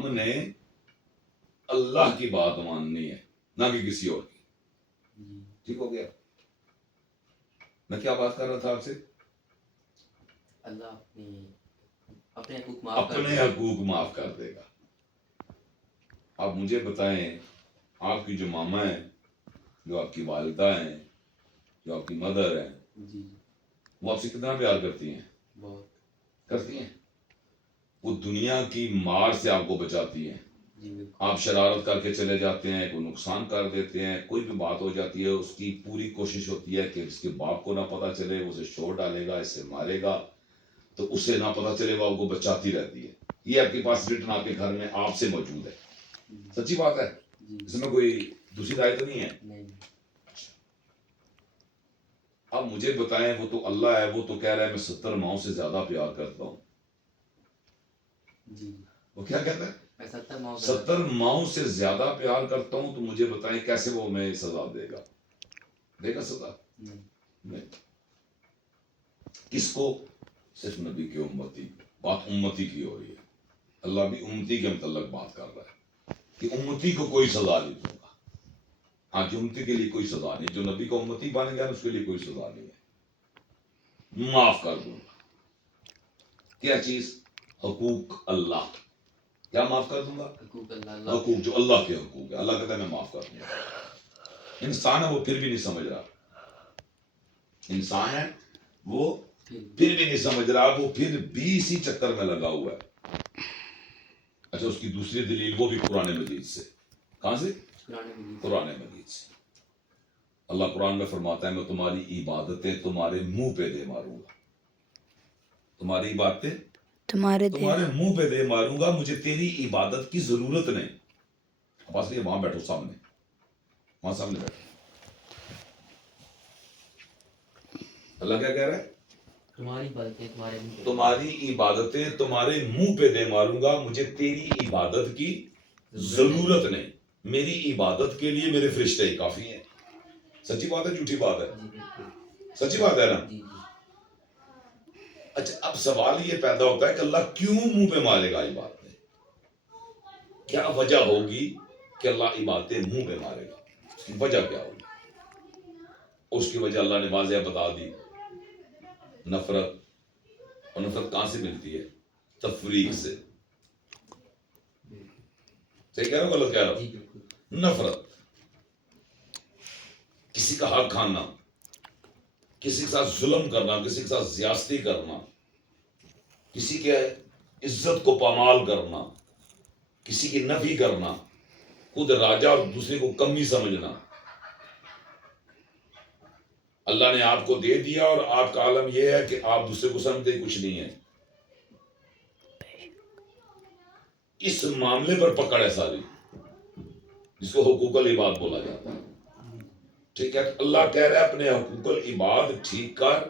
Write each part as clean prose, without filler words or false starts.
ہم نے اللہ کی بات ماننی ہے نہ کہ کسی اور کی. ٹھیک ہو گیا؟ میں کیا بات کر رہا تھا آپ سے؟ اللہ اپنے حقوق معاف کر دے گا. آپ مجھے بتائیں، آپ کی جو ماما ہیں، جو آپ کی والدہ ہیں، جو آپ کی مدر ہیں، وہ آپ سے کتنا پیار کرتی ہیں؟ بہت کرتی ہیں. وہ دنیا کی مار سے آپ کو بچاتی ہیں. آپ شرارت کر کے چلے جاتے ہیں، کوئی نقصان کر دیتے ہیں، کوئی بھی بات ہو جاتی ہے، اس کی پوری کوشش ہوتی ہے کہ اس کے باپ کو نہ پتہ چلے، وہ اسے شور ڈالے گا، اس سے مارے گا، تو اس سے نہ پتہ چلے، وہ آپ کو بچاتی رہتی ہے. یہ آپ کے پاس ریٹن آپ کے گھر میں آپ سے موجود ہے. سچی بات ہے، اس میں کوئی دوسری رائے تو نہیں ہے. اب مجھے بتائیں، وہ تو اللہ ہے، وہ تو کہہ رہا ہے میں 70 ماؤں سے زیادہ پیار کرتا ہوں. وہ کیا کہتا ہے؟ 70 ماؤں سے زیادہ پیار کرتا ہوں. تو مجھے بتائیں کیسے وہ ہمیں سزا دے گا؟ دے گا سزا؟ نہیں. کس کو؟ صرف نبی کی امتی. بات امتی کی ہو رہی ہے. اللہ بھی امتی کے متعلق بات کر رہا ہے کہ امتی کو کوئی سزا نہیں دوں گا. ہاں جو امتی کے لیے کوئی سزا نہیں، جو نبی کو امتی بن گیا اس کے لیے کوئی سزا نہیں ہے. معاف کر دوں گا. کیا چیز؟ حقوق اللہ. کیا معاف کر دوں گا؟ حقوق جو اللہ کے حقوق ہے. اللہ کہتا ہے میں معاف کر دوں گا. انسان ہے وہ پھر بھی نہیں سمجھ رہا. انسان ہے وہ پھر بھی نہیں سمجھ رہا. وہ پھر بھی اسی چکر میں لگا ہوا ہے. اچھا، اس کی دوسری دلیل وہ بھی قرآن مجید سے. کہاں سے؟ قرآن مجید سے. اللہ قرآن میں فرماتا ہے میں تمہاری عبادتیں تمہارے منہ پہ دے ماروں گا. تمہاری عبادتیں تمہارے منہ پہ دے ماروں گا. مجھے تیری عبادت کی ضرورت نہیں. بس یہ وہاں بیٹھو سامنے، وہاں سامنے بیٹھو. اللہ کیا کہہ رہا ہے؟ تمہاری عبادتیں تمہارے منہ پہ دے ماروں گا. مجھے تیری عبادت کی ضرورت نہیں. میری عبادت کے لیے میرے فرشتے ہی کافی ہیں. سچی بات ہے جھوٹی بات ہے؟ سچی بات ہے نا. اچھا، اب سوال یہ پیدا ہوتا ہے کہ اللہ کیوں منہ پہ مارے گا عبادتیں؟ کیا وجہ ہوگی کہ اللہ عبادتیں منہ پہ مارے گا؟ اس کی وجہ کیا ہوگی؟ اس کی وجہ اللہ نے واضح بتا دی. نفرت. اور نفرت کہاں سے ملتی ہے؟ تفریق سے. صحیح کہہ رہا ہوں غلط کہہ رہا ہوں؟ نفرت، کسی کا حق کھانا، کسی کے ساتھ ظلم کرنا، کسی کے ساتھ زیادتی کرنا، کسی کے عزت کو پامال کرنا، کسی کی نفی کرنا، خود راجہ اور دوسرے کو کمی سمجھنا. اللہ نے آپ کو دے دیا اور آپ کا عالم یہ ہے کہ آپ دوسرے کو سمجھتے کچھ نہیں ہے. اس معاملے پر پکڑ ہے ساری، جس کو حقوق العباد بولا جاتا ہے. ٹھیک ہے، اللہ کہہ رہا ہے اپنے حقوق العباد ٹھیک کر.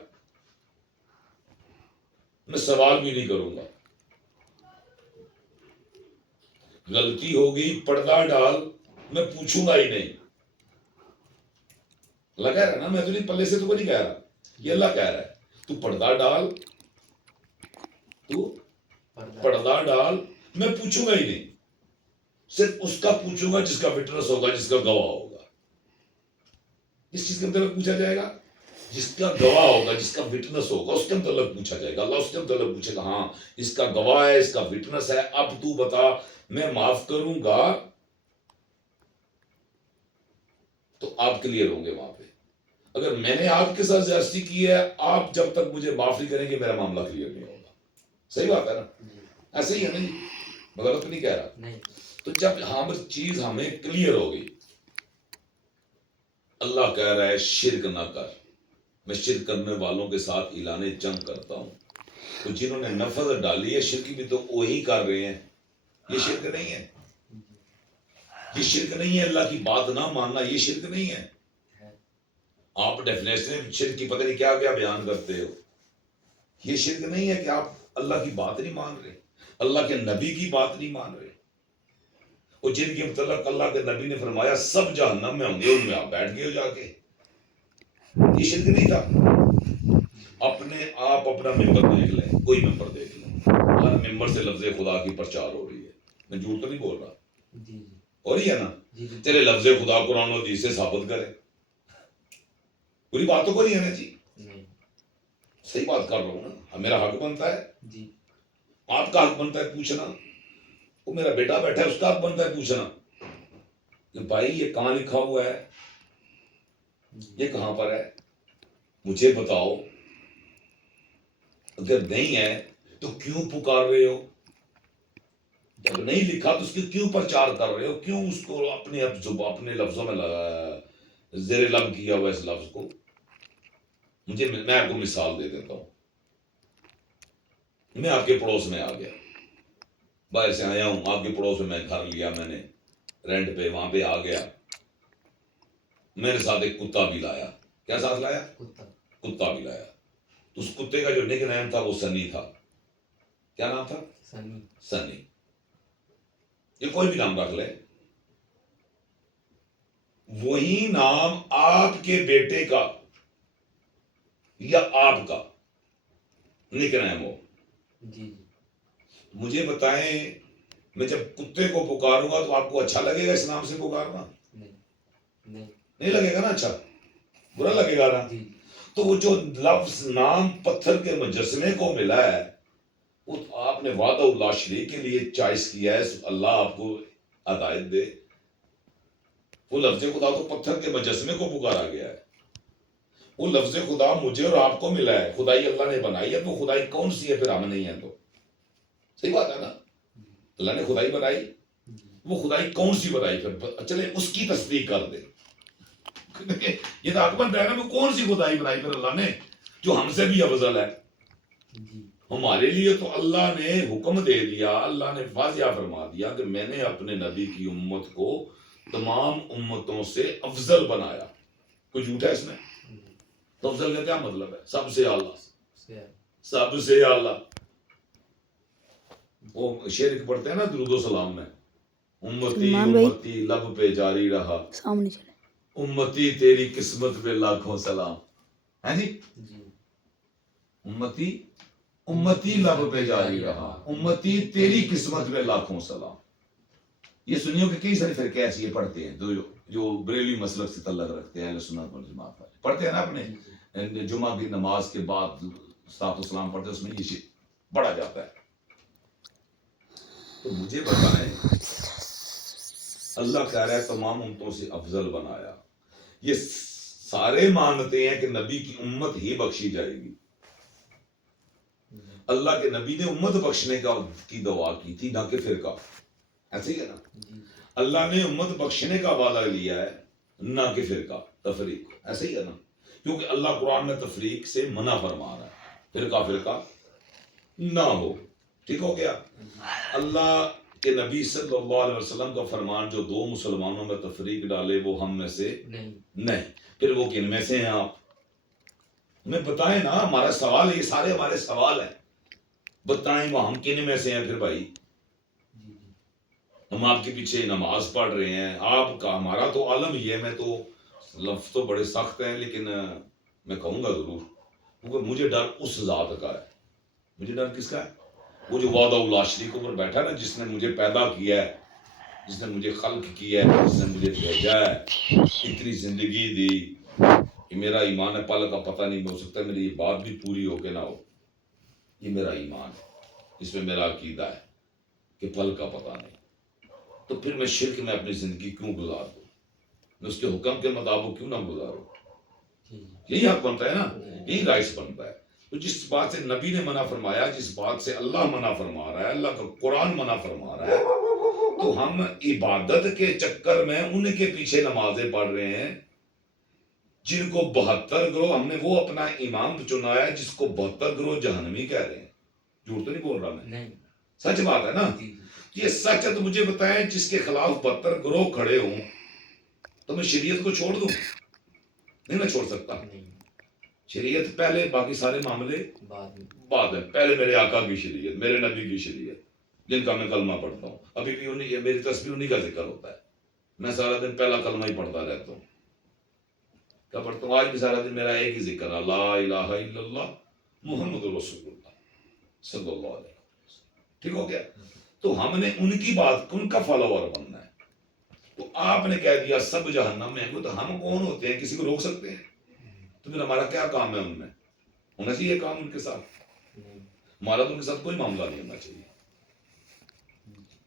میں سوال بھی نہیں کروں گا. غلطی ہو گئی پردہ ڈال، میں پوچھوں گا ہی نہیں. اللہ کہہ رہا ہے نا، میں تو نہیں پلے سے تو نہیں کہہ رہا. یہ اللہ کہہ رہا ہے تو پردہ ڈال، تو پردہ ڈال، میں پوچھوں گا ہی نہیں. صرف اس کا پوچھوں گا جس کا وٹنس ہوگا، جس کا گواہ ہوگا. اس چیز کے متعلق پوچھا جائے گا جس کا گواہ ہوگا، جس کا وٹنس ہوگا، اس کے متعلق پوچھا جائے گا. اللہ اس کے متعلق پوچھے گا ہاں اس کا گواہ ہے، اس کا وٹنس ہے، اب تو بتا میں معاف کروں گا تو آپ کلیئر ہوں گے وہاں پہ. اگر میں نے آپ کے ساتھ زیادتی کی ہے، آپ جب تک مجھے معاف نہیں کریں گے میرا معاملہ کلیئر نہیں ہوگا. صحیح بات ہے نا؟ ایسے ہی ہے نا جی، میں غلط نہیں کہہ رہا. تو جب ہر چیز ہمیں کلیئر ہوگی، اللہ کہہ رہا ہے شرک نہ کر، میں شرک کرنے والوں کے ساتھ اعلان جنگ کرتا ہوں. تو جنہوں نے نفرت ڈالی ہے، شرک بھی تو وہی کر رہے ہیں. یہ شرک نہیں ہے، یہ شرک نہیں ہے. اللہ کی بات نہ ماننا یہ شرک نہیں ہے. آپ ڈیفینیشن شرک کی پتہ نہیں کیا کیا بیان کرتے ہو. یہ شرک نہیں ہے کہ آپ اللہ کی بات نہیں مان رہے، اللہ کے نبی کی بات نہیں مان رہے. اور جن کے متعلق اللہ کے نبی نے فرمایا سب جہنم میں ہوں گے، ان میں آپ بیٹھ گئے ہو جا کے. یہ شرک نہیں تھا. اپنے آپ اپنا ممبر دیکھ لیں، کوئی ممبر دیکھ لیں، ہر ممبر سے لفظ خدا کی پرچار ہو رہی ہے. میں جھوٹ تو نہیں بول رہا، جی جی اور ہی ہے نا؟ جی جی چلے لفظ خدا قرآن و حدیث سے ثابت کرے، پوری باتوں کو نہیں ہے نا جی، نہیں صحیح بات کر رہا ہوں نا، میرا حق بنتا ہے، جی آپ کا حق بنتا ہے پوچھنا، وہ میرا بیٹا بیٹھا ہے اس کا حق بنتا ہے پوچھنا کہ بھائی یہ کہاں لکھا ہوا ہے، یہ کہاں پر ہے، مجھے بتاؤ، اگر نہیں ہے تو کیوں پکار رہے ہو، جب نہیں لکھا تو اس کی کیوں پرچار کر رہے ہو، کیوں اس کو اپنے لفظوں میں زیر لب کیا ہوا اس لفظ کو؟ میں آپ کو مثال دے دیتا ہوں، میں آپ کے پڑوس میں آ گیا، باہر سے آیا ہوں، آپ کے پڑوس میں گھر لیا میں نے رینٹ پہ، وہاں پہ آ گیا، میرے ساتھ ایک کتا بھی لایا، کیا ساتھ لایا؟ کتا کتا بھی لایا، اس کتے کا جو نک نیم تھا وہ سنی تھا، کیا نام تھا؟ سنی سنی، یہ کوئی بھی نام رکھ لے، وہی نام آپ کے بیٹے کا یا آپ کا نک نیم ہو، جی جی مجھے بتائیں، میں جب کتے کو پکاروں گا تو آپ کو اچھا لگے گا اس نام سے پکارنا؟ نہیں نہیں نہیں لگے گا نا، اچھا برا لگے گا نا؟ جی تو وہ جو لفظ نام پتھر کے مجسمے کو ملا ہے، وہ آپ نے وعدہ اللہ شریک کے لیے چوائس کیا ہے، اللہ آپ کو ہدایت دے، وہ لفظ خدا تو پتھر کے مجسمے کو پکارا گیا ہے، وہ لفظ خدا مجھے اور آپ کو ملا ہے، خدائی اللہ نے بنائی ہے، تو خدائی کون سی ہے پھر ہم نہیں ہیں تو؟ صحیح بات ہے نا؟ اللہ نے خدائی بنائی، وہ خدائی کون سی بنائی پھر؟ چلے اس کی تصدیق کر دے، یہ تو حق بنتا ہے نا، وہ کون سی خدائی بنائی پھر اللہ نے جو ہم سے بھی افضل ہے؟ جی ہمارے لیے تو اللہ نے حکم دے دیا، اللہ نے واضح فرما دیا کہ میں نے اپنے نبی کی امت کو تمام امتوں سے افضل بنایا، کوئی جھوٹ ہے اس میں؟ تو افضل کا کیا مطلب ہے؟ سب سے اعلیٰ، سے سب سے اعلیٰ، وہ شعر پڑھتے ہیں نا درود و سلام میں، امتی سلمان بھائی امتی لب پہ جاری رہا، سامنے چلے، امتی تیری قسمت پہ لاکھوں سلام، ہے جی، جی امتی امتی لب پہ جاری رہا، امتی تیری قسمت پہ لاکھوں سلام، یہ سنیوں کہ کئی سارے فرقے ایسی یہ پڑھتے ہیں جو بریلوی مسلک سے تعلق رکھتے ہیں، اہل سنت والجماعت والے پڑھتے ہیں نا، اپنے جمعہ کی نماز کے بعد صلاۃ والسلام پڑھتے ہیں، اس میں یہ شعر پڑھا جاتا ہے۔ تو مجھے بتائیں، اللہ کہہ رہا ہے تمام امتوں سے افضل بنایا، یہ سارے مانتے ہیں کہ نبی کی امت ہی بخشی جائے گی، اللہ کے نبی نے امت بخشنے کی دعا کی تھی، نہ کہ فرقہ، ایسے ہی ہے نا؟ جی اللہ نے امت بخشنے کا وعدہ لیا ہے، نہ کہ فرقہ تفریق، ایسے ہی ہے نا؟ کیونکہ اللہ قرآن میں تفریق سے منع فرما رہا ہے، فرقہ نہ ہو، ٹھیک ہو گیا؟ اللہ کے نبی صلی اللہ علیہ وسلم کا فرمان جو دو مسلمانوں میں تفریق ڈالے وہ ہم میں سے نہیں، پھر وہ کن میں سے ہیں؟ آپ ہمیں بتائیں نا، ہمارا سوال ہے، یہ سارے ہمارے سوال ہیں، بتائیں وہ ہم کن میں سے ہیں پھر بھائی؟ ہم آپ کے پیچھے نماز پڑھ رہے ہیں، آپ کا ہمارا تو عالم ہی ہے، میں تو لفظ تو بڑے سخت ہیں لیکن میں کہوں گا ضرور، کیونکہ مجھے ڈر اس ذات کا ہے، مجھے ڈر کس کا ہے؟ وہ جو وعدہ اللہ شریک پر بیٹھا نا، جس نے مجھے پیدا کیا ہے، جس نے مجھے خلق کیا ہے، جس نے مجھے بھیجا ہے، اتنی زندگی دی، کہ میرا ایمان ہے، پل کا پتہ نہیں ہو سکتا میری یہ بات بھی پوری ہو کے نہ ہو، یہ میرا ایمان ہے، اس میں میرا عقیدہ ہے کہ پل کا پتہ نہیں، تو پھر میں شرک میں اپنی زندگی کیوں گزار دوں؟ میں اس کے حکم کے مطابق کیوں نہ گزاروں؟ یہی حق بنتا ہے نا، یہی رائٹس بنتا ہے۔ تو جس بات سے نبی نے منع فرمایا، جس بات سے اللہ منع فرما رہا ہے، اللہ کا قرآن منع فرما رہا ہے، تو ہم عبادت کے چکر میں ان کے پیچھے نمازیں پڑھ رہے ہیں جن کو 72 گروہ، ہم نے وہ اپنا امام چنا ہے جس کو 72 گروہ جہنمی کہہ رہے ہیں، جھوٹ تو نہیں بول رہا میں، سچ بات ہے نا؟ یہ سچ ہے، تو مجھے بتائیں جس کے خلاف 72 گروہ کھڑے ہوں تو میں شریعت کو چھوڑ دوں؟ نہیں میں چھوڑ سکتا، شریعت پہلے، باقی سارے معاملے بعد میں، پہلے میرے آقا کی شریعت، میرے نبی کی شریعت، جن کا میں کلمہ پڑھتا ہوں، ابھی بھی انہیں، میری تسبیح انہیں کا ذکر ہوتا ہے، میں سارا دن پہلا کلمہ ہی پڑھتا رہتا ہوں، کیا پڑھتا ہوں؟ آج بھی سارا دن میرا ایک ہی ذکر ہے، لا الہ الا اللہ محمد رسول اللہ صلی اللہ علیہ وسلم، ٹھیک ہو گیا؟ تو ہم نے ان کی بات ان کا فالوور بننا ہے. تو آپ نے کہہ دیا سب جہنم میں ہیں، تو ہم کون ہوتے ہیں کسی کو روک سکتے ہیں؟ تو پھر ہمارا کیا کام ہے ان میں؟ ہونا چاہیے کام ان کے ساتھ؟ نہیں. ہمارا تو ان کے ساتھ کوئی معاملہ نہیں ہونا چاہیے.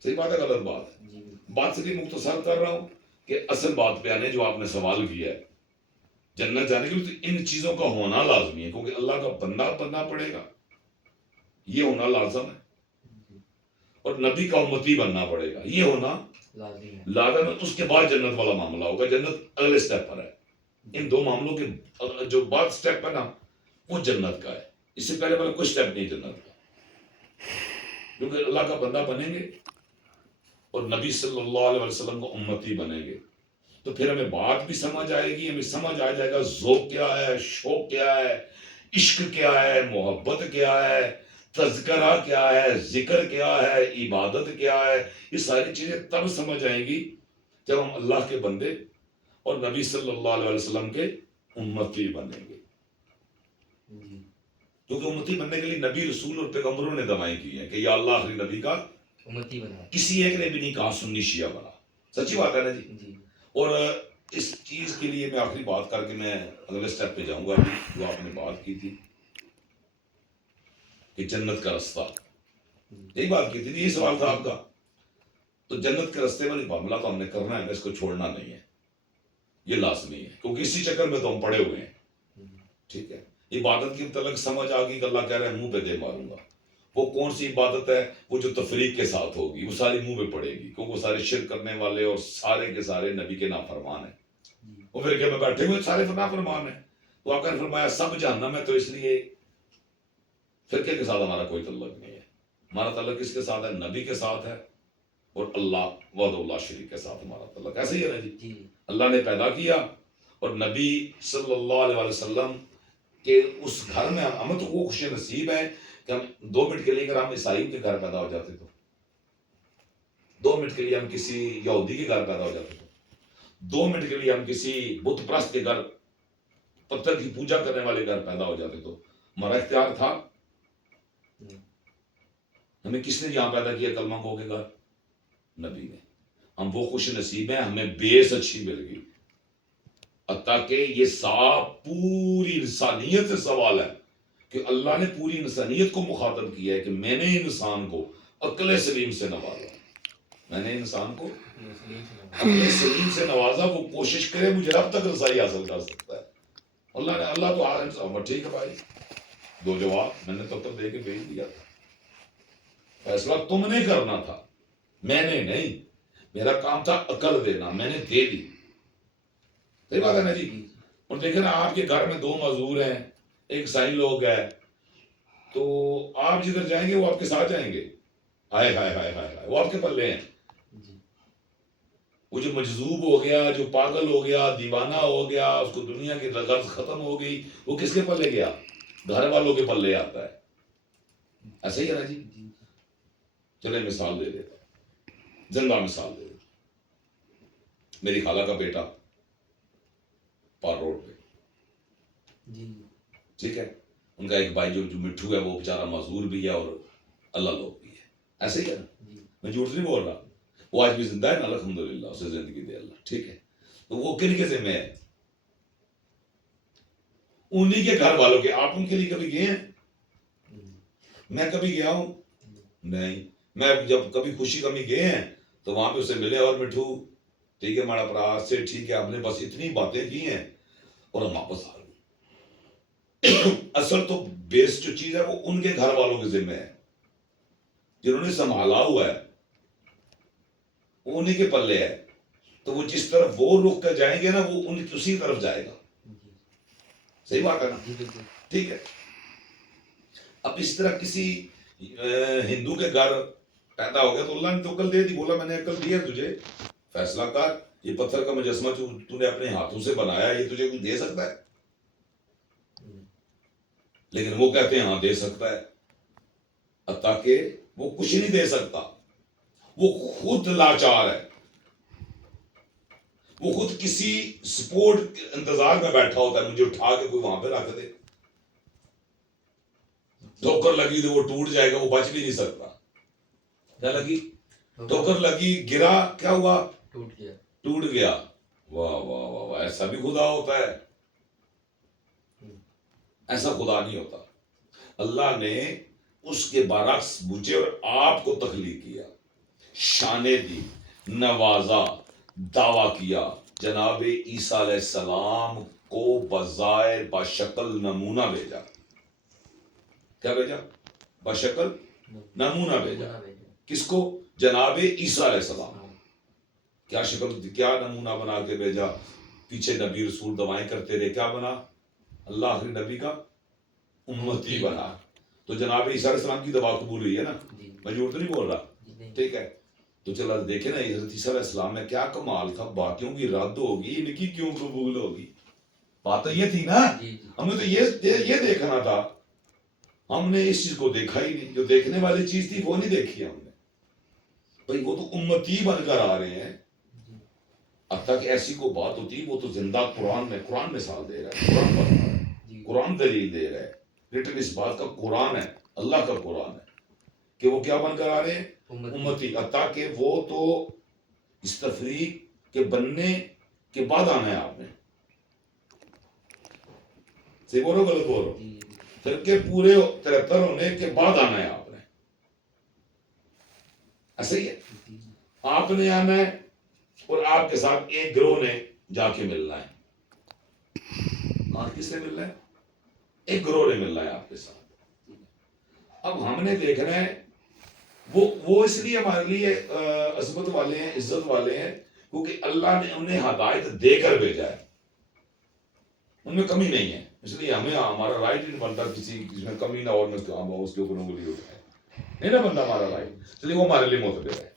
صحیح بات ہے غلط بات ہے؟ جی بات سے مختصر کر رہا ہوں کہ اصل بات پہ آنے جو آپ نے سوال کیا ہے جنت جانے کے لیے تو ان چیزوں کا ہونا لازمی ہے، کیونکہ اللہ کا بندہ بننا پڑے گا، یہ ہونا لازم ہے، اور نبی کا امتی بننا پڑے گا، یہ ہونا لازمی ہے. لازم ہے. اس کے بعد جنت والا معاملہ ہوگا. جنت اگلے سٹیپ پر ہے. ان دو معاملوں کے جو بعد سٹیپ ہے نا وہ جنت کا ہے. اس سے پہلے کوئی سٹیپ نہیں جنت کا، کیونکہ اللہ کا بندہ بنیں گے اور نبی صلی اللہ علیہ وسلم کو امتی بنیں گے تو پھر ہمیں بات بھی سمجھ آئے گی، ہمیں سمجھ آ جائے گا ذوق کیا ہے، شوق کیا ہے، عشق کیا ہے، محبت کیا ہے، تذکرہ کیا ہے، ذکر کیا ہے، عبادت کیا ہے. یہ ساری چیزیں تب سمجھ آئیں گی جب ہم اللہ کے بندے اور نبی صلی اللہ علیہ وسلم کے امتی بنیں گے. جی. کیونکہ امتی بننے کے لیے نبی رسول اور پیغمبروں نے دعائیں کی ہیں کہ یا اللہ آخری نبی کا امتی بنا. کسی ایک نے بھی نہیں کہا سنی شیعہ بنا. سچی بات ہے نا جی. جی. اور اس چیز کے لیے میں آخری بات کر کے میں اگلے سٹیپ پہ جاؤں گا. ابھی جو آپ نے بات کی تھی کہ جنت کا رستہ، یہی بات کی تھی، یہی سوال تھا آپ کا. تو جنت کے رستے والی معاملہ تو ہم نے کرنا ہے، اس کو چھوڑنا نہیں ہے، یہ لازمی ہے، کیونکہ اسی چکر میں تو ہم پڑے ہوئے ہیں. ٹھیک ہے. عبادت کی متعلق سمجھ آ گئی کہ اللہ کہہ رہے ہیں منہ پہ دے ماروں گا. وہ کون سی عبادت ہے؟ وہ جو تفریق کے ساتھ ہوگی، وہ ساری منہ پہ پڑے گی، کیونکہ وہ سارے شرک کرنے والے اور سارے کے سارے نبی کے نافرمان ہیں. وہ پھر کہ میں بیٹھے ہوئے سارے نافرمان ہیں. تو آقا نے فرمایا سب جہنم ہے، تو اس لیے فرقے کے ساتھ ہمارا کوئی تعلق نہیں ہے. ہمارا تعلق کس کے ساتھ ہے؟ نبی کے ساتھ ہے اور اللہ وحدہ اللہ شریک کے ساتھ ہمارا تعلق. ایسے ہی ہے نا جی. اللہ نے پیدا کیا اور نبی صلی اللہ علیہ وسلم کہ اس گھر میں ہمیں تو وہ خوش نصیب ہے کہ ہم 2 منٹ کے لیے اگر ہم عیسائی کے گھر پیدا ہو جاتے تو 2 منٹ کے لیے ہم کسی یہودی کے گھر پیدا ہو جاتے تو 2 منٹ کے لیے ہم کسی بت پرست کے گھر، پتھر کی پوجا کرنے والے گھر پیدا ہو جاتے تو ہمارا اختیار تھا؟ ہمیں کس نے یہاں پیدا کیا کلمہ گو کے گھر؟ نبی نے. ہم وہ خوش نصیب ہیں، ہمیں بیس اچھی مل گئی. حتیٰ کہ یہ صاحب پوری انسانیت سے سوال ہے کہ اللہ نے پوری انسانیت کو مخاطب کیا ہے کہ میں نے انسان کو عقل سلیم سے نوازا. میں نے انسان کو عقل سلیم سے نوازا. وہ کوشش کرے مجھے رب تک رسائی حاصل کر سکتا ہے. اللہ تو آرام. ٹھیک ہے بھائی، 2 جواب میں نے تب تک دے کے بھیج دیا تھا. فیصلہ تم نے کرنا تھا، میں نے نہیں. میرا کام تھا عقل دینا، میں نے دے دی. صحیح بات ہے نا جی. اور دیکھیں نا آپ کے گھر میں 2 معذور ہیں، ایک عیسائی لوگ ہے، تو آپ جدھر جائیں گے وہ آپ کے ساتھ جائیں گے. ہائے ہائے ہائے ہائے ہائے، وہ آپ کے پلے ہیں. وہ جو مجذوب ہو گیا، جو پاگل ہو گیا، دیوانہ ہو گیا، اس کو دنیا کی غرض ختم ہو گئی، وہ کس کے پلے گیا؟ گھر والوں کے پلے آتا ہے. ایسا ہی ہے نا جی. چلے مثال دے دیتا، زندہ مثال دے دیتا. میری خالہ کا بیٹا پار روڈ پہ، ٹھیک ہے، ان کا ایک بھائی جو مٹھو ہے وہ بیچارہ معذور بھی ہے اور اللہ لوگ بھی ہے. ایسے ہی ہے نا، میں جھوٹ نہیں بول رہا. وہ آج بھی زندہ ہے نا، الحمدللہ، اسے زندگی دے اللہ. ٹھیک ہے. تو وہ کن کے ذمہ ہے؟ انہی کے گھر والوں کے. آپ ان کے لیے کبھی گئے ہیں؟ میں کبھی گیا ہوں؟ نہیں. میں جب کبھی خوشی کمی گئے ہیں تو وہاں پہ اسے ملے اور مٹھو ٹھیک ہے ماڑا پرا سے ٹھیک ہے، ہم نے بس اتنی باتیں کی ہیں اور ہم واپس آ گئے. اصل تو بیس جو چیز ہے وہ ان کے گھر والوں کے ذمہ ہے جنہوں نے سنبھالا ہوا ہے، انہی کے پلے ہے. تو وہ جس طرف وہ رخ کر جائیں گے نا وہ ان اسی طرف جائے گا. صحیح بات ہے نا. ٹھیک ہے. اب اس طرح کسی ہندو کے گھر پیدا ہو گیا تو اللہ نے تو عقل دے دی. بولا میں نے عقل دی ہے تجھے، فیصلہ کر. یہ پتھر کا مجسمہ تو نے اپنے ہاتھوں سے بنایا، یہ تجھے کوئی دے سکتا ہے؟ لیکن وہ کہتے ہیں ہاں دے سکتا ہے. حتیٰ کہ وہ کچھ نہیں دے سکتا، وہ خود لاچار ہے. وہ خود کسی سپورٹ کے انتظار میں بیٹھا ہوتا ہے، مجھے اٹھا کے کوئی وہاں پہ رکھ دے، ٹھوکر لگی تو وہ ٹوٹ جائے گا، وہ بچ بھی نہیں سکتا. کیا لگی؟ ٹھوکر لگی، گرا، کیا ہوا؟ ٹوٹ گیا. ٹوٹ گیا. واہ واہ واہ واہ، ایسا بھی خدا ہوتا ہے؟ ایسا خدا نہیں ہوتا. اللہ نے اس کے برعکس مجھے اور آپ کو تخلیق کیا، شانیں دی، نوازا، دعویٰ کیا. جناب عیسیٰ علیہ السلام کو بظاہر بشکل نمونہ بھیجا. کیا بھیجا؟ بشکل نمونہ بھیجا. کس کو؟ جناب عیسیٰ علیہ السلام. کیا شکل، کیا نمونہ بنا کے بھیجا؟ پیچھے نبی رسول دعائیں کرتے رہے، کیا بنا؟ اللہ آخری نبی کا امتی بنا. تو جناب عیسیٰ علیہ السلام کی دعا قبول ہوئی ہے نا؟ میں جھوٹ تو نہیں بول رہا؟ ٹھیک ہے. تو چلو دیکھیں نا حضرت عیسیٰ علیہ السلام میں کیا کمال تھا. باقیوں کی رد ہوگی، ان کی کیوں قبول ہوگی؟ بات تو یہ تھی نا. ہمیں تو یہ دیکھنا تھا. ہم نے اس چیز کو دیکھا ہی نہیں. جو دیکھنے والی چیز تھی وہ نہیں دیکھی ہم نے. بھائی وہ تو امتی بن کر آ رہے ہیں. اب تک ایسی کو بات ہوتی، وہ تو زندہ قرآن مثال دے رہا ہے، قرآن بتا رہا ہے، قرآن دلیل دے رہا ہے. ریٹن اس بات کا قرآن ہے، اللہ کا قرآن ہے کہ وہ کیا بن کر آ رہے ہیں؟ امتی. عطا کہ وہ تو اس تفریق کے بننے کے بعد آنا ہے آپ نے. صحیح بولو غلط بولو؟ فرقے پورے 73 ہونے کے بعد آنا ہے آپ نے. ایسا ہی ہے. آپ نے آنا ہے اور آپ کے ساتھ ایک گروہ نے جا کے ملنا ہے. اور کس سے ملنا ہے؟ ایک گروہ نے ملنا ہے آپ کے ساتھ. اب ہم نے دیکھنا ہے وہ اس لیے ہمارے لیے عظمت والے ہیں، عزت والے ہیں، کیونکہ اللہ نے انہیں ہدایت دے کر بھیجا ہے. ان میں کمی نہیں ہے. اس لیے ہمیں ہمارا رائٹ نہیں بنتا کسی جس میں کمی نہ اور میں اس کے اوپر انگلی اٹھائے. نہیں نا بنتا ہمارا رائٹ. اس لیے وہ ہمارے لیے معتبر ہے،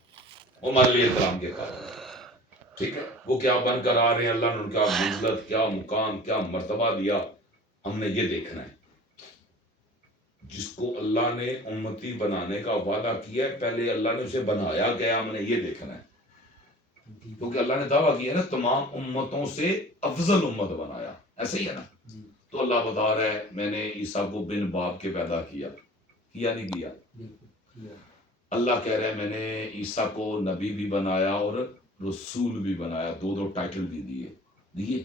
وہ ہمارے لیے احترام کے قابل ہے. ٹھیک ہے. وہ کیا بن کر آ رہے ہیں، اللہ نے ان کا منزلت، کیا مقام، کیا مرتبہ دیا، ہم نے یہ دیکھنا ہے. جس کو اللہ نے امتی بنانے کا وعدہ کیا ہے، پہلے اللہ نے اسے بنایا گیا، ہم نے یہ دیکھنا ہے. کیونکہ اللہ نے دعویٰ کیا ہے نا تمام امتوں سے افضل امت بنایا. ایسا ہی ہے نا؟ تو اللہ بتا رہا ہے میں نے عیسیٰ کو بن باپ کے پیدا کیا نہیں کیا؟ اللہ کہہ رہا ہے میں نے عیسیٰ کو نبی بھی بنایا اور رسول بھی بنایا. دو ٹائٹل بھی دیے.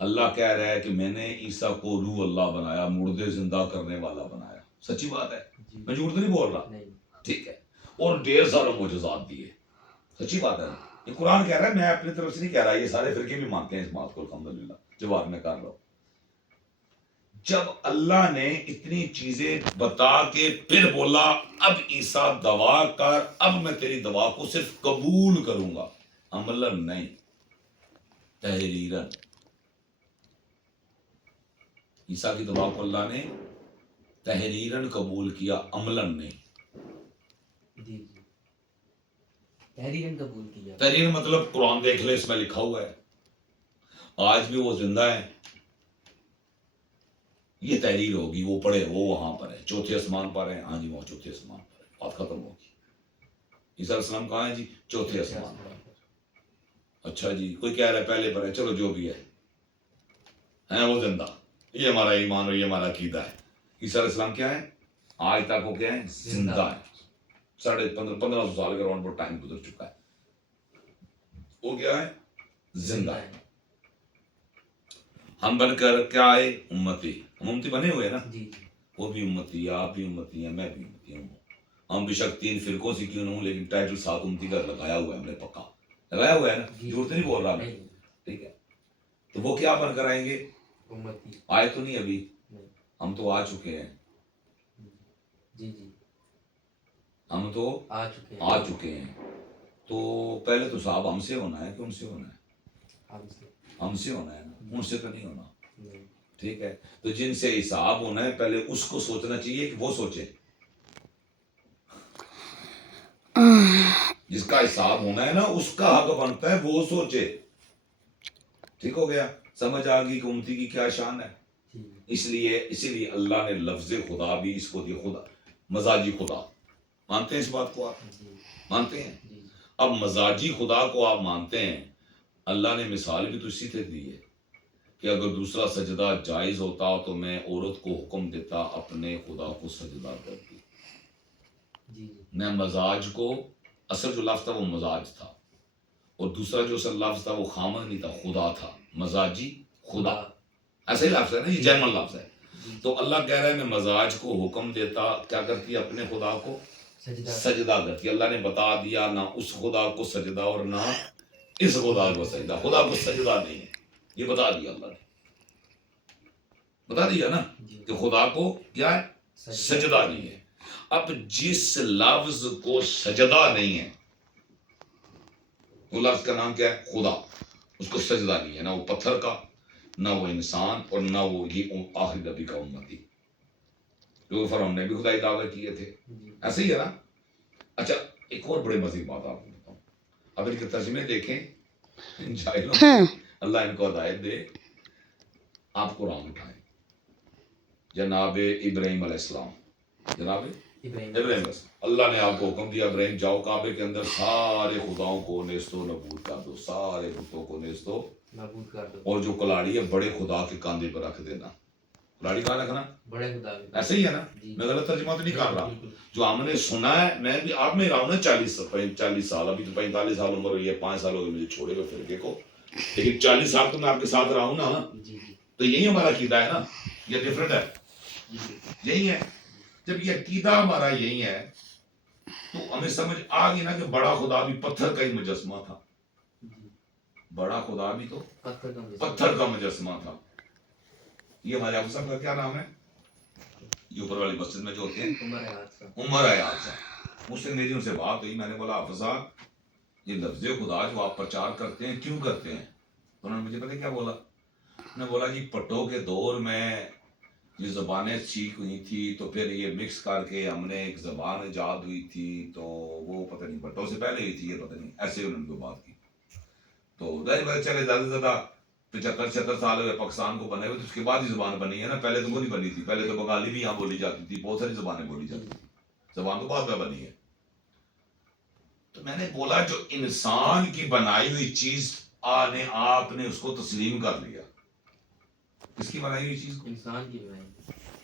اللہ کہہ رہا ہے کہ میں نے عیسیٰ کو روح اللہ بنایا، مردے زندہ کرنے والا بنایا. سچی بات ہے، میں جھوٹ تو نہیں بول رہا. ٹھیک ہے. اور ڈھیر سارے معجزات دیے. سچی بات ہے. یہ قرآن کہہ رہا ہے، میں اپنی طرف سے نہیں کہہ رہا. یہ سارے فرقے بھی مانتے ہیں اس بات کو، الحمدللہ. جواب میں کر رہا ہوں. جب اللہ نے اتنی چیزیں بتا کے پھر بولا اب عیسیٰ دعا کر، اب میں تیری دعا کو صرف قبول کروں گا، عملاً نہیں، تحریراً. عیسیٰ کی دعا کو اللہ نے تحریراً قبول کیا، عملاً نہیں. تحریر مطلب قرآن دیکھ لے، اس میں لکھا ہوا ہے. آج بھی وہ زندہ ہے. یہ تحریر ہوگی، وہ پڑھے، وہ وہاں پر ہے، چوتھے آسمان پر ہے. ہاں جی، وہ چوتھے آسمان پر ہے. بات ختم ہوگی. عیسیٰ علیہ السلام کہاں ہے جی؟ چوتھے آسمان پر. اچھا جی، کوئی کہہ رہا ہے پہلے پر ہے. چلو جو بھی ہے وہ زندہ. یہ ہمارا ایمان اور یہ ہمارا عقیدہ ہے. عیسیٰ علیہ السلام کیا ہے؟ آج تک وہ کیا ہے؟ زندہ ہے. 1500 سال کا راؤنڈ پر ٹائم گزر چکا ہے. وہ کیا ہے؟ زندہ ہے. ہم بن کر کیا آئے؟ امتی. ہم امتی بنے ہوئے نا. وہ بھی امتی، آپ بھی امتی ہیں، میں بھی امتی ہوں. ہم بے شک 3 فرقوں سے کیوں نہ ہوں، لیکن ٹائٹل ساتھ امتی کا لگایا ہوا ہے ہم نے. پکا لگایا ہوا ہے نا، جھوٹ نہیں بول رہا میں. ٹھیک ہے. تو وہ کیا بن کر آئیں گے؟ آئے تو نہیں ابھی، ہم تو آ چکے ہیں. ہم تو آ چکے ہیں. تو پہلے تو صاحب ہم سے ہونا ہے کہ ان سے ہونا ہے؟ ہم سے ہونا ہے نا، ان سے تو نہیں ہونا. ٹھیک ہے. تو جن سے حساب ہونا ہے پہلے اس کو سوچنا چاہیے کہ وہ سوچے. جس کا حساب ہونا ہے نا اس کا حق بنتا ہے وہ سوچے. ٹھیک ہو گیا؟ سمجھ آ گئی کہ امتی کی کیا شان ہے. اسی لیے اللہ نے لفظ خدا بھی اس کو دیا، خدا مزاجی خدا. مانتے ہیں اس بات کو؟ آپ مانتے ہیں؟ اب مزاجی خدا کو آپ مانتے ہیں. اللہ نے مثال بھی تو اسی سے دی ہے کہ اگر دوسرا سجدہ جائز ہوتا تو میں عورت کو حکم دیتا اپنے خدا کو سجدہ کرتی. جی جی میں مزاج کو، اصل جو لفظ تھا وہ مزاج تھا، اور دوسرا جو اصل لفظ تھا وہ خامد نہیں تھا، خدا تھا، مزاجی خدا، ایسا ہی لفظ ہے نا، یہ جرمن لفظ ہے. جی تو اللہ کہہ رہا ہے میں مزاج کو حکم دیتا، کیا کرتی ہے، اپنے خدا کو سجدہ سجدہ کرتی. اللہ نے بتا دیا نہ اس خدا کو سجدہ اور نہ اس خدا کو سجدہ. خدا کو سجدہ نہیں ہے، یہ بتا دیا اللہ نے، بتا دیا نا جی کہ خدا کو کیا ہے، سجدہ نہیں ہے. اب جس لفظ کو سجدہ نہیں ہے، وہ لفظ کا نام کیا ہے، خدا، اس کو سجدہ نہیں ہے، نہ وہ پتھر کا، نہ وہ انسان، اور نہ وہ یہ آخری نبی کا امتی، جو فرعون نے بھی خدائی دعوے کیے تھے. جی ایسے ہی ہے نا. اچھا ایک اور بڑے مزید بات آپ کو بتاؤں، اب ان کے ترجمے دیکھیں ان جاہلوں کے، اللہ ان کو ہدایت دے. آپ قرآن اٹھائیں، جناب ابراہیم علیہ السلام، جناب ابراہیم ابراہیم علیہ السلام، اللہ نے آپ کو حکم دیا ابراہیم جاؤ کعبے کے اندر سارے خداؤں کو نیست و نبود کر دو، سارے بتوں کو نیست و، معبود کر دو، اور جو کلاڑی ہے بڑے خدا کے کاندھے پر رکھ دینا. کلاڑی کہاں رکھنا، بڑے خدا کے ایسے ہی ہے نا، جی میں غلط ترجمہ تو نہیں کر رہا. بالکل جو ہم نے سنا ہے، میں بھی آپ میں رہا ہوں نا 40 سال، ابھی تو 45 سال عمر ہوئی ہے، 5 سال ہو گئے مجھے چھوڑے ہوئے فرقے کو، لیکن 40 سال تو میں آپ کے ساتھ رہا ہوں نا. جی جی تو یہی ہمارا عقیدہ ہے نا، یہ ڈفرینٹ ہے، جی بالکل یہی ہے. جب یہ عقیدہ ہمارا یہی ہے تو ہمیں سمجھ آ گئی نا کہ بڑا خدا بھی پتھر کا ہی مجسمہ تھا، جی بڑا خدا بھی تو پتھر کا مجسمہ، پتھر کا مجسمہ تھا. یہ ہمارے ابو صاحب کا کیا نام ہے، یہ اوپر والی مسجد میں جو ہوتے ہیں، عمر حیات صاحب. عمر حیات صاحب. مجھ سے میری ان سے بات ہوئی، میں نے بولا حافظ صاحب یہ لفظ خدا جو آپ پرچار کرتے ہیں کیوں کرتے ہیں؟ انہوں نے مجھے پتہ کیا بولا، انہوں نے بولا جی پٹھوں کے دور میں یہ زبانیں سیکھ ہوئی تھی تو پھر یہ مکس کر کے ہم نے ایک زبان ایجاد ہوئی تھی، تو وہ پتہ نہیں بٹوں سے پہلے ہوئی تھی، یہ پتہ نہیں، ایسے انہوں نے کوئی بات کی. تو چلے زیادہ سے زیادہ 75-76 سال ہوئے پاکستان کو بنے ہوئے، تو اس کے بعد ہی زبان بنی ہے نا، پہلے تو وہ نہیں بنی تھی. پہلے تو بنگالی بھی یہاں بولی جاتی تھی، بہت ساری زبانیں بولی جاتی تھی، زبان تو بعد میں بنی ہے. تو میں نے بولا جو انسان کی بنائی ہوئی چیز آپ نے اس کو تسلیم کر لیا، کس کی بنائی ہوئی چیز کو، انسان کی بنائی،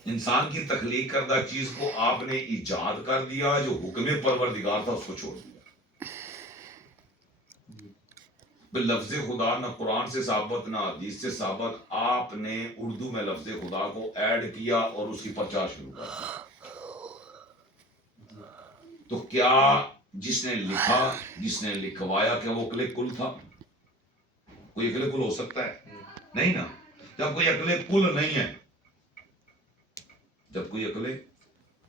انسان کی تخلیق کردہ چیز کو آپ نے ایجاد کر دیا، جو حکم پروردگار تھا اس کو چھوڑ دیا. جی لفظ خدا نہ قرآن سے ثابت نہ حدیث سے ثابت، آپ نے اردو میں لفظ خدا کو ایڈ کیا اور اس کی پرچار شروع کر دی. جی تو کیا جس نے لکھا، جس نے لکھوایا، کیا وہ اکلے کل تھا؟ کوئی اکلے کل ہو سکتا ہے؟ نہیں نا. جب کوئی اکلے کل نہیں ہے، جب کوئی اکلے